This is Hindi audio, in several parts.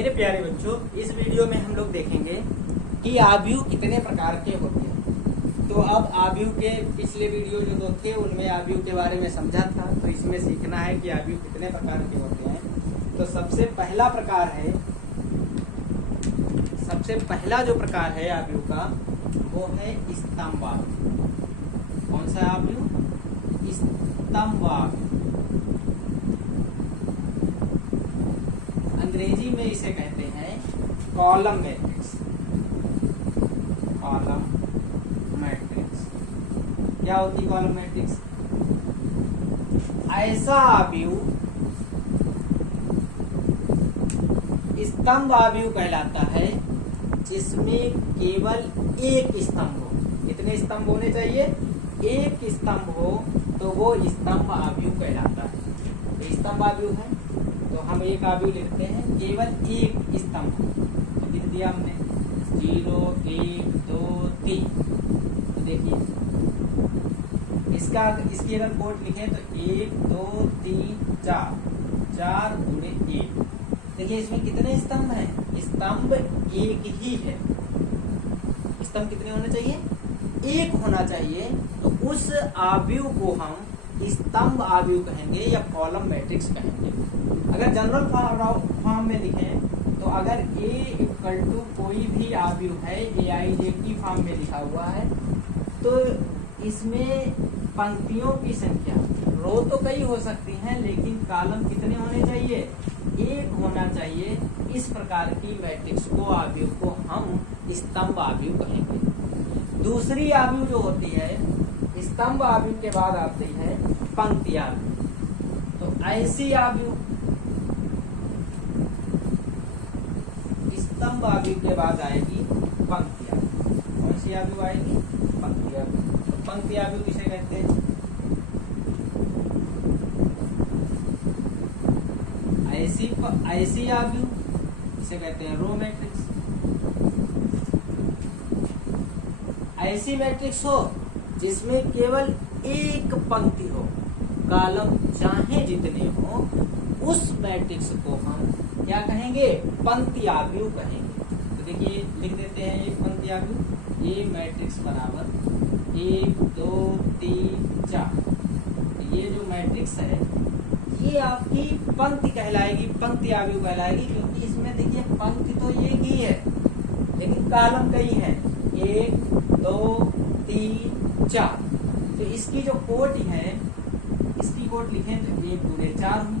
मेरे प्यारे बच्चों, इस वीडियो में हम लोग देखेंगे कि आव्यूह कितने प्रकार के होते हैं। तो अब आव्यूह के पिछले वीडियो जो दो थे उनमें आव्यूह के बारे में समझा था, तो इसमें सीखना है कि आव्यूह कितने प्रकार के होते हैं। तो सबसे पहला जो प्रकार है आव्यूह का वो है स्तंभाव्यूह। कौन सा आव्यूह? स्तंभाव्यूह। अंग्रेजी में इसे कहते हैं कॉलम मैट्रिक्स। कॉलम मैट्रिक्स क्या होती है? कॉलम मैट्रिक्स ऐसा आव्यूह स्तंभ आव्यूह कहलाता है जिसमें केवल एक स्तंभ हो। कितने स्तंभ होने चाहिए? एक स्तंभ हो तो वो स्तंभ आव्यूह कहलाता है। तो स्तंभ आव्यूह है तो हम एक आव्यूह लिखते हैं केवल एक स्तंभ। तो लिख दिया हमने 0 1 2 3। तो देखिए इसकी अगर कोट लिखें तो 1 2 3 4 4 गुणे 1। देखिए इसमें कितने स्तंभ हैं? स्तंभ एक ही है। स्तंभ कितने होने चाहिए? एक होना चाहिए। तो उस आव्यूह को हम स्तंभ आव्यूह कहेंगे या कॉलम मैट्रिक्स कहेंगे। अगर जनरल फॉर्म में लिखें तो अगर A इक्वल टू कोई भी आव्यूह है, AIJ फॉर्म में लिखा हुआ है, तो इसमें पंक्तियों की संख्या, रो तो कई हो सकती हैं लेकिन कॉलम कितने होने चाहिए? एक होना चाहिए। इस प्रकार की मैट्रिक्स को आव्यूह को हम स्तंभ आव्यूह कहेंगे। दूसरी आव्यूह जो होती है स्तंभ आव्यूह के बाद आती है पंक्ति आव्यूह। तो ऐसी आव्यूह स्तंभ आव्यूह के बाद आएगी पंक्ति आव्यूह। कौन सी आव्यूह आएगी? पंक्ति आव्यूह। तो पंक्ति आव्यूह किसे कहते हैं? ऐसी आव्यूह इसे कहते हैं रो मैट्रिक्स। ऐसी मैट्रिक्स हो जिसमें केवल एक पंक्ति हो, कॉलम चाहे जितने हो, उस मैट्रिक्स को हम क्या कहेंगे? पंक्ति आव्यूह कहेंगे। तो देखिए लिख देते हैं एक पंक्ति आव्यूह। ये मैट्रिक्स बराबर 1 2 3 4। ये जो मैट्रिक्स है ये आपकी पंक्ति कहलाएगी, पंक्ति आव्यूह कहलाएगी, क्योंकि इसमें देखिए पंक्ति तो एक ही है लेकिन कॉलम कई है, 1 2 3 4। तो इसकी जो कोटि है, इसकी कोट लिखें तो 1 गुणे 4 हुई।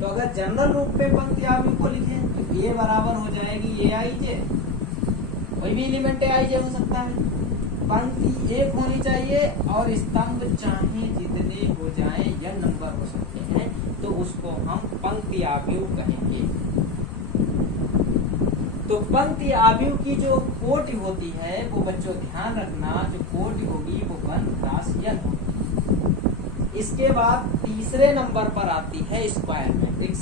तो अगर जनरल रूप में पंक्ति आव्यूह को लिखें तो ये बराबर हो जाएगी AIJ। कोई भी एलिमेंट AIJ हो सकता है। पंक्ति एक होनी चाहिए और स्तंभ चाहे जितने हो जाएं या नंबर हो सकते हैं, तो उसको हम पंक्ति आव्यूह कहेंगे। तो पंक्ति आव्यूह की जो कोटि होती है वो बच्चों ध्यान रखना, जो कोटि होगी वो 1 क्रॉस n होगी। इसके बाद तीसरे नंबर पर आती है स्क्वायर मैट्रिक्स।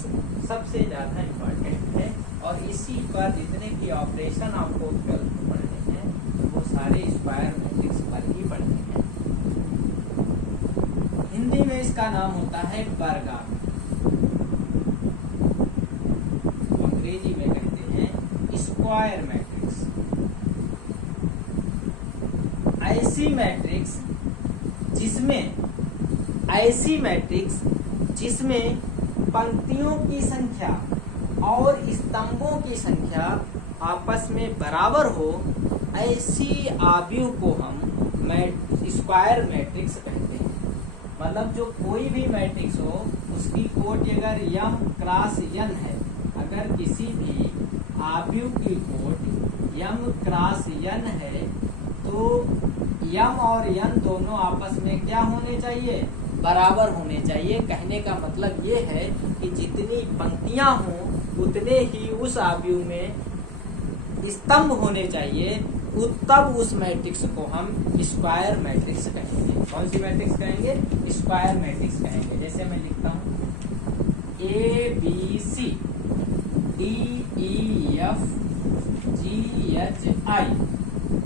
सबसे ज्यादा इम्पोर्टेंट है और इसी पर जितने भी ऑपरेशन आपको पढ़ने हैं वो सारे स्क्वायर मैट्रिक्स पर ही पढ़ने हैं। हिंदी में इसका नाम होता है वर्ग आव्यूह, अंग्रेजी में कहते हैं स्क्वायर मैट्रिक्स। ऐसी मैट्रिक्स जिसमें पंक्तियों की संख्या और स्तंभों की संख्या आपस में बराबर हो, ऐसी आव्यूह को हम स्क्वायर मैट्रिक्स कहते हैं। मतलब जो कोई भी मैट्रिक्स हो उसकी कोटि अगर m क्रॉस n है, अगर किसी भी आव्यूह की कोटि m क्रॉस n है तो m और n दोनों आपस में क्या होने चाहिए? बराबर होने चाहिए। कहने का मतलब ये है कि जितनी पंक्तियां हों उतने ही उस आव्यूह में स्तंभ होने चाहिए, तब उस मैट्रिक्स को हम स्क्वायर मैट्रिक्स कहेंगे। कौन सी मैट्रिक्स कहेंगे? स्क्वायर मैट्रिक्स कहेंगे। जैसे मैं लिखता हूँ ABC DEF GHI।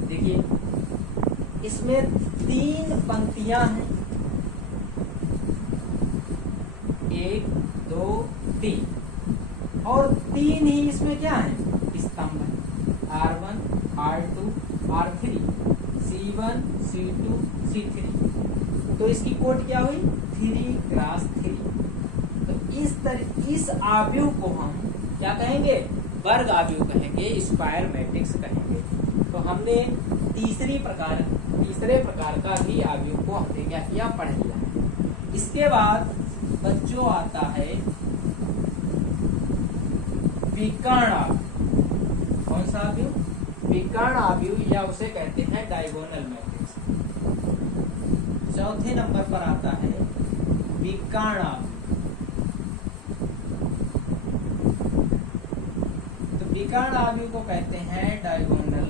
देखिए इसमें 3 पंक्तियां हैं, 1 2 3। और 3 ही इसमें क्या है, स्तंभ है, R1 R2 R3 C1 C2 C3। तो इसकी कोट क्या हुई, 3x3। तो इस आव्यूह को हम क्या कहेंगे, वर्ग आव्यूह कहेंगे, स्क्वायर मैट्रिक्स कहेंगे। तो हमने तीसरे प्रकार का भी आव्यूह को हमने क्या किया, पढ़ लिया है। इसके बाद बच्चों आता है विकर्ण आव्यूह। कौन सा आव्यूह, विकर्ण आव्यूह, या उसे कहते हैं डायगोनल मैट्रिक्स। चौथे नंबर पर आता है विकर्ण आव्यूह। तो विकर्ण आव्यूह को कहते हैं डायगोनल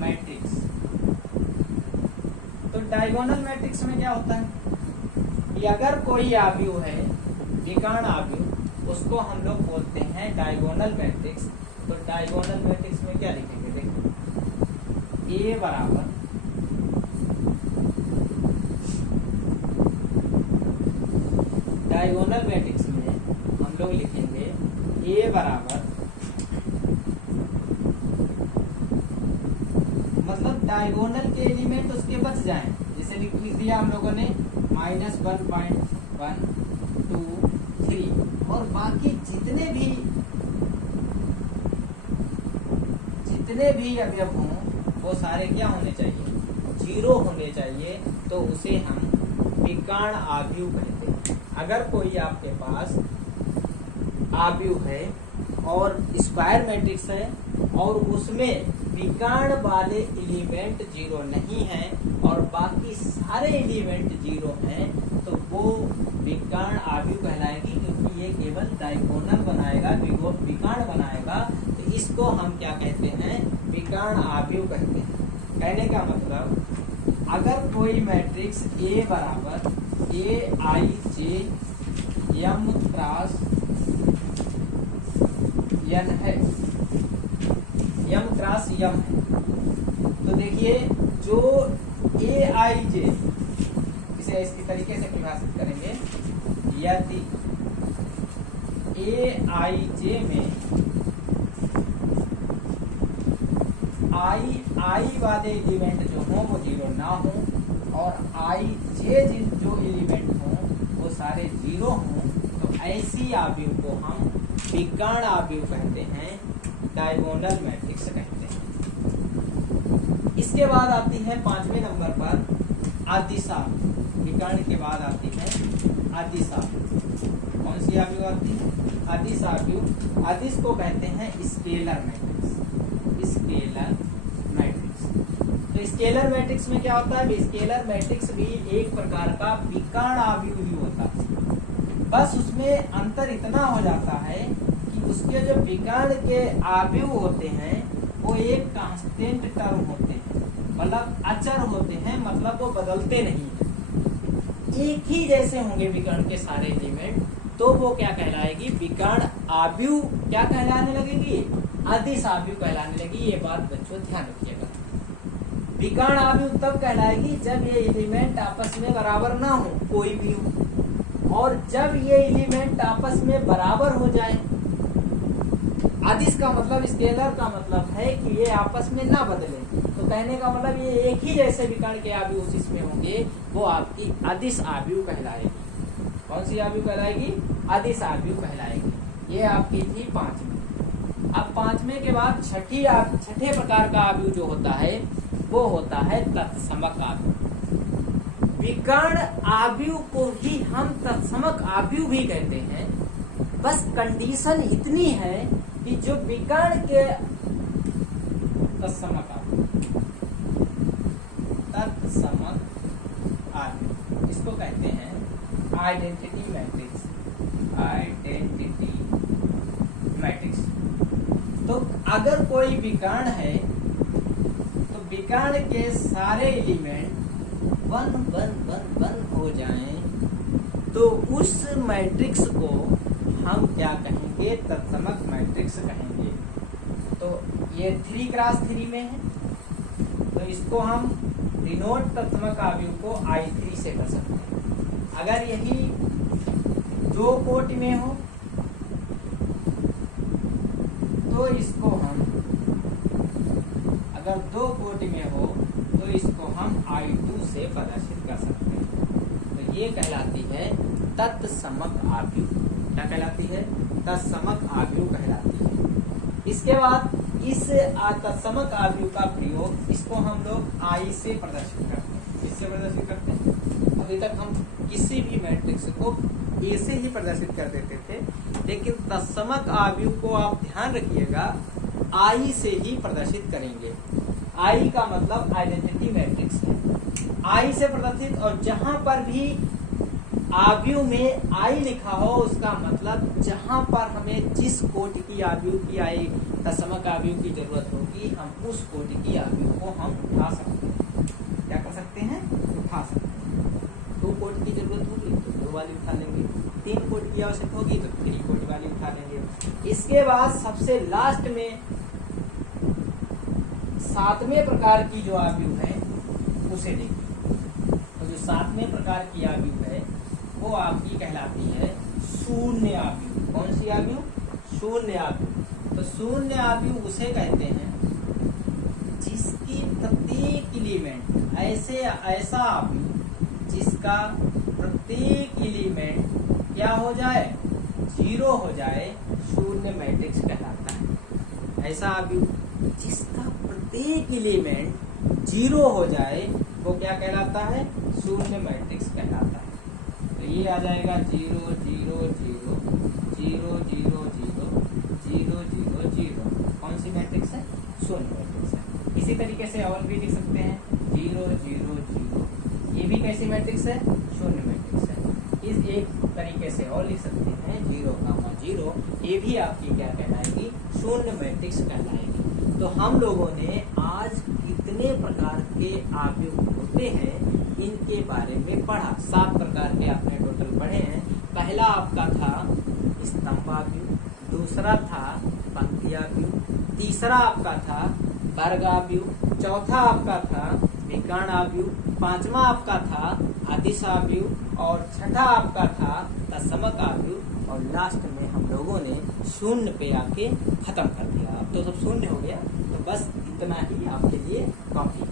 मैट्रिक्स। तो डायगोनल मैट्रिक्स में क्या होता है कि अगर कोई आव्यूह है विकर्ण आव्यूह, उसको हम लोग बोलते हैं डायगोनल मैट्रिक्स। तो डायगोनल मैट्रिक्स में क्या लिखेंगे, देखो A बराबर डायगोनल मैट्रिक्स में हम लोग लिखेंगे A बराबर, मतलब डायगोनल के एलिमेंट उसके बच जाएं। जैसे लिख दिया हम लोगों ने -1.1 2 3, और बाकी जितने भी अवयव हों वो सारे क्या होने चाहिए, 0 होने चाहिए। तो उसे हम विकर्ण आव्यूह कहते हैं। अगर कोई आपके पास आव्यूह है और स्क्वायर मैट्रिक्स है और उसमें विकर्ण वाले एलिमेंट 0 नहीं है और बाकी सारे एलिमेंट 0 हैं, तो वो विकर्ण आव्यूह कहलाएगी, क्योंकि ये केवल डायगोनल बनाएगा, विकर्ण बनाएगा। तो इसको हम क्या कहते हैं, विकर्ण आव्यूह कहते हैं। कहने का मतलब अगर कोई मैट्रिक्स A बराबर AIJ M क्रॉस N है, M क्रॉस M है, तो देखिए जो AIJ, इसे इस तरीके से परिभाषित करेंगे, यदि AIJ में I वाले एलिमेंट जो हों वो 0 ना हो और IJ जो एलिमेंट हों वो सारे 0 हों, तो ऐसी आव्यूह को हम विकर्ण आव्यूह कहते हैं, डायगोनल मैट्रिक्स कहते हैं। इसके बाद आती है 5वें नंबर पर अदिश आव्यूह। विकर्ण के बाद आती है अदिश आव्यूह। कौन सी आव्यूह आती है, अदिश आव्यूह। अदिश को कहते हैं स्केलर मैट्रिक्स, स्केलर मैट्रिक्स। तो स्केलर मैट्रिक्स में क्या होता है, स्केलर मैट्रिक्स भी एक प्रकार का विकर्ण आव्यूह ही होता है, बस उसमें अंतर इतना हो जाता है कि उसके जो विकर्ण के आव्यूह होते हैं वो एक कांस्टेंट टर्म होते हैं, मतलब अचर होते हैं, मतलब वो बदलते नहीं है, एक ही जैसे होंगे विकर्ण के सारे एलिमेंट। तो वो क्या कहलाएगी, विकर्ण आव्यूह क्या कहलाने लगेगी, अदिश आव्यूह कहलाने लगी। ये बात बच्चों ध्यान रखिएगा। विकर्ण आव्यूह तब कहलाएगी जब ये एलिमेंट आपस में बराबर ना हो, कोई भी हो, और जब ये एलिमेंट आपस में बराबर हो जाए। अदिश का मतलब, स्केलर का मतलब है कि ये आपस में ना बदले। तो कहने का मतलब ये एक ही जैसे विकर्ण के आव्यूह जिसमें होंगे वो आपकी अदिश आव्यूह कहलाएगी। कौन सी आव्यूह कहलाएगी, अदिश आव्यूह कहलाएगी। ये आपकी थी 5वीं। अब 5वें के बाद छठे प्रकार का आव्यूह जो होता है वो होता है तत्समक आव्यूह। विकर्ण आव्यूह को ही हम तत्समक आव्यूह भी कहते हैं, बस कंडीशन इतनी है कि जो विकर्ण के तत्समक आव्यूह, इसको कहते हैं आइडेंटिटी मैट्रिक्स, आइडेंटिटी मैट्रिक्स। तो अगर कोई विकर्ण है तो विकर्ण के सारे एलिमेंट 1 1 1 1 हो जाएं, तो उस मैट्रिक्स को हम क्या कहेंगे, तत्समक मैट्रिक्स कहेंगे। तो ये 3x3 में है, तो इसको हम डिनोट तत्समक आव्यूह को I3 से कर सकते हैं। अगर यही दो कोटि में हो तो इसको हम, अगर दो कोटि में हो तो इसको हम I2 से प्रदर्शित कर सकते हैं। तो ये कहलाती है तत्समक आव्यूह। क्या कहलाती है? तत्समक आव्यूह कहलाती है। इसके बाद इस तत्समक आव्यूह का प्रयोग, इसको हम लोग I से प्रदर्शित करते हैं। किससे प्रदर्शित करते हैं? अभी तक हम किसी भी मैट्रिक्स को A से ही प्रदर्शित कर देते थे, लेकिन तत्समक आव्यूह को आप ध्यान रखिएगा I से ही प्रदर्शित करेंगे। I का मतलब आइडेंटिटी मैट्रिक्स है, I से प्रदर्शित। और जहां पर भी आव्यूह में I लिखा हो उसका मतलब जहां पर हमें जिस कोटि की आव्यूह की तत्समक आव्यूह की जरूरत होगी, हम उस कोटि की आव्यूह को हम उठा सकते हैं। क्या कर सकते हैं? उठा सकते हैं। दो कोटि की जरूरत होगी तो दो वाली उठा लेंगे, तीन कोटि की आवश्यकता होगी तो तीन कोटि वाली उठा लेंगे। इसके बाद सबसे लास्ट में सातवें प्रकार की जो आव्यूह है उसे देखिए। तो जो सातवें प्रकार की आव्यूह है वो आपकी कहलाती है शून्य आव्यूह। कौन सी आव्यूह? शून्य आव्यूह। तो शून्य आव्यूह उसे कहते हैं जिसकी प्रत्येक एलिमेंट ऐसा आव्यूह जिसका प्रत्येक एलिमेंट क्या हो जाए? जीरो हो जाए, शून्य मैट्रिक्स कहलाता है। ऐसा आव्यूह जिसका प्रत्येक एलिमेंट जीरो हो जाए वो क्या कहलाता है? शून्य मैट्रिक्स कहलाता है। तो ये आ जाएगा 0 0 0 0 0 0 0 0 0। कौन सी मैट्रिक्स है? शून्य मैट्रिक्स है। इसी तरीके से और भी लिख सकते हैं 0 0 0। ये भी कैसी मैट्रिक्स है? शून्य मैट्रिक्स है। इस एक तरीके से और लिख सकते हैं 0, 0। ये भी आपकी क्या कहलाएगी? शून्य मैट्रिक्स कहलाएगी। तो हम लोगों ने आज कितने प्रकार के आव्यूह होते हैं इनके बारे में पढ़ा। 7 प्रकार के आपने टोटल पढ़े हैं। पहला आपका था स्तंभ आव्यूह, दूसरा था पंक्ति आव्यूह, तीसरा आपका था वर्ग आव्यूह, चौथा आपका था विकर्ण आव्यूह, पांचवा आपका था अदिश आव्यूह और छठा आपका था तत्समक आव्यूह और लास्ट में हम लोगों ने शून्य पे आके खत्म कर दिया। अब तो सब शून्य हो गया, तो बस इतना ही आपके लिए काफी